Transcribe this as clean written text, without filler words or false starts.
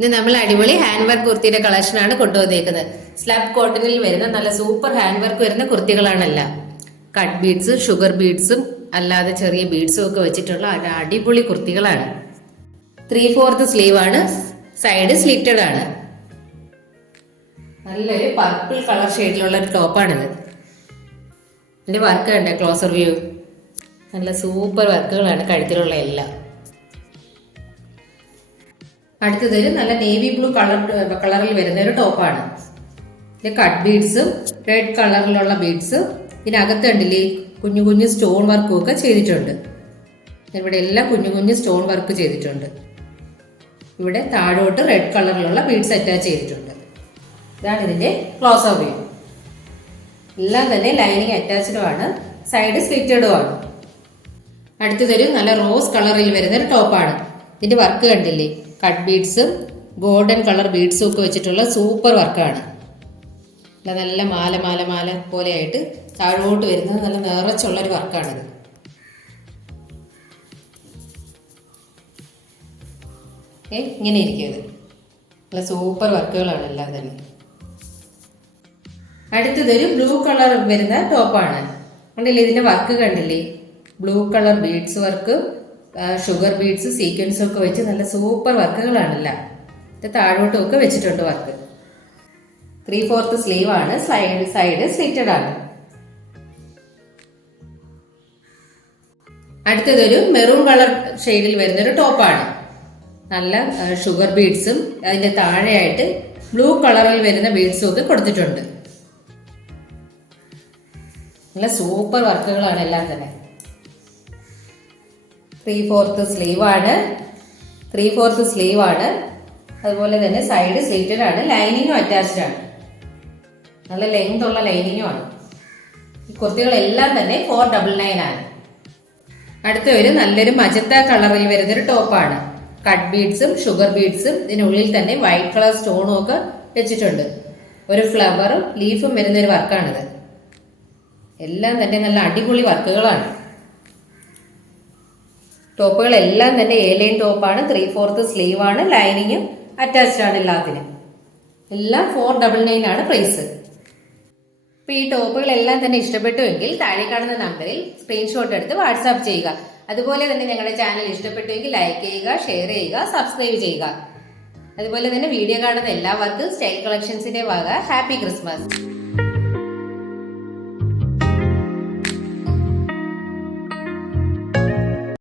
ഇന്ന് നമ്മൾ അടിപൊളി ഹാൻഡ് വർക്ക് കുർത്തിയുടെ കളക്ഷനാണ് കൊണ്ടുവന്നേക്കുന്നത്. സ്ലാബ് കോട്ടണിൽ വരുന്ന നല്ല സൂപ്പർ ഹാൻഡ് വർക്ക് വരുന്ന കുർത്തികളാണല്ല. കട്ട് ബീഡ്സ്, ഷുഗർ ബീഡ്സും അല്ലാതെ ചെറിയ ബീഡ്സും ഒക്കെ വെച്ചിട്ടുള്ള അടിപൊളി കുർത്തികളാണ്. 3/4 സ്ലീവ് ആണ്, സൈഡ് സ്ലിറ്റഡ് ആണ്. നല്ലൊരു പർപ്പിൾ കളർ ഷെയ്ഡിലുള്ള ഒരു ടോപ്പാണിത്. ഇതിന്റെ വർക്ക് കണ്ടേ, ക്ലോസർ വ്യൂ. നല്ല സൂപ്പർ വർക്കുകളാണ് കഴുത്തിലുള്ള എല്ലാം. അടുത്തതൊരു നല്ല നേവി ബ്ലൂ കളറിൽ വരുന്ന ഒരു ടോപ്പാണ്. ഇത് കട്ട് ബീഡ്സും റെഡ് കളറിലുള്ള ബീഡ്സും ഇതിനകത്ത് കണ്ടില്ലേ കുഞ്ഞു കുഞ്ഞു സ്റ്റോൺ വർക്കും ഒക്കെ ചെയ്തിട്ടുണ്ട്. ഇവിടെ എല്ലാം കുഞ്ഞു കുഞ്ഞു സ്റ്റോൺ വർക്ക് ചെയ്തിട്ടുണ്ട്. ഇവിടെ താഴോട്ട് റെഡ് കളറിലുള്ള ബീഡ്സ് അറ്റാച്ച് ചെയ്തിട്ടുണ്ട്. ഇതാണ് ഇതിന്റെ ക്ലോസർ വ്യൂ. എല്ലാം തന്നെ ലൈനിങ് അറ്റാച്ച്ഡും ആണ്, സൈഡ് സ്ലിറ്റഡും ആണ്. അടുത്തതൊരു നല്ല റോസ് കളറിൽ വരുന്ന ഒരു ടോപ്പാണ്. ഇതിന്റെ വർക്ക് കണ്ടില്ലേ, കട്ട് ബീഡ്സും ഗോൾഡൻ കളർ ബീഡ്സും ഒക്കെ വെച്ചിട്ടുള്ള സൂപ്പർ വർക്കാണ്. നല്ല മാല മാല മാല പോലെയായിട്ട് താഴോട്ട് വരുന്നത് നല്ല നിറച്ചുള്ളൊരു വർക്കാണിത്. ഇങ്ങനെ ഇരിക്കുന്നത് നല്ല സൂപ്പർ വർക്കുകളാണ് എല്ലാം തന്നെ. അടുത്തതൊരു ബ്ലൂ കളർ വരുന്ന ടോപ്പാണ്. കണ്ടില്ലേ, ഇതിന്റെ വർക്ക് കണ്ടില്ലേ, blue colour beads work, sugar beads, സീക്വൻസും ഒക്കെ വെച്ച് നല്ല സൂപ്പർ വർക്കുകളാണല്ല. ഇത് താഴോട്ടും ഒക്കെ വെച്ചിട്ടുണ്ട് വർക്ക്. 3/4 സ്ലീവ് ആണ്, സൈഡ് സ്ലിറ്റഡ് ആണ്. അടുത്തതൊരു മെറൂൺ കളർ ഷെയ്ഡിൽ വരുന്നൊരു ടോപ്പാണ്. നല്ല ഷുഗർ ബീഡ്സും അതിന്റെ താഴെയായിട്ട് ബ്ലൂ കളറിൽ വരുന്ന ബീഡ്സും ഒക്കെ കൊടുത്തിട്ടുണ്ട്. നല്ല സൂപ്പർ വർക്കുകളാണ് എല്ലാം തന്നെ. 3/4 സ്ലീവ് ആണ്. അതുപോലെ തന്നെ സൈഡ് സ്ലിറ്റഡ് ആണ്, ലൈനിങ്ങും അറ്റാച്ച്ഡ് ആണ്. നല്ല ലെങ്ത് ഉള്ള ലൈനിങ്ങും ആണ്. ഈ കുർത്തികളെല്ലാം തന്നെ 499 ആണ്. അടുത്ത ഒരു നല്ലൊരു മജന്ത കളറിൽ വരുന്നൊരു ടോപ്പാണ്. കട്ട് ബീഡ്സും ഷുഗർ ബീഡ്സും ഇതിനുള്ളിൽ തന്നെ വൈറ്റ് കളർ സ്റ്റോണും ഒക്കെ വെച്ചിട്ടുണ്ട്. ഒരു ഫ്ലവറും ലീഫും വരുന്നൊരു വർക്കാണിത്. എല്ലാം തന്നെ നല്ല അടിപൊളി വർക്കുകളാണ്. ടോപ്പുകളെല്ലാം തന്നെ ലൈൻ ടോപ്പാണ്. 3/4 സ്ലീവ് ആണ്, ലൈനിങ്ങും അറ്റാച്ച്ഡ് ആണ്. എല്ലാത്തിനും എല്ലാം 499 ആണ് പ്രൈസ്. അപ്പൊ ഈ ടോപ്പുകളെല്ലാം തന്നെ ഇഷ്ടപ്പെട്ടുവെങ്കിൽ താഴെ കാണുന്ന നമ്പറിൽ സ്ക്രീൻഷോട്ട് എടുത്ത് വാട്സാപ്പ് ചെയ്യുക. അതുപോലെ തന്നെ ഞങ്ങളുടെ ചാനൽ ഇഷ്ടപ്പെട്ടുവെങ്കിൽ ലൈക്ക് ചെയ്യുക, ഷെയർ ചെയ്യുക, സബ്സ്ക്രൈബ് ചെയ്യുക. അതുപോലെ തന്നെ വീഡിയോ കാണുന്ന എല്ലാവർക്കും സ്റ്റൈൽ കളക്ഷൻസിന്റെ വക ഹാപ്പി ക്രിസ്മസ്.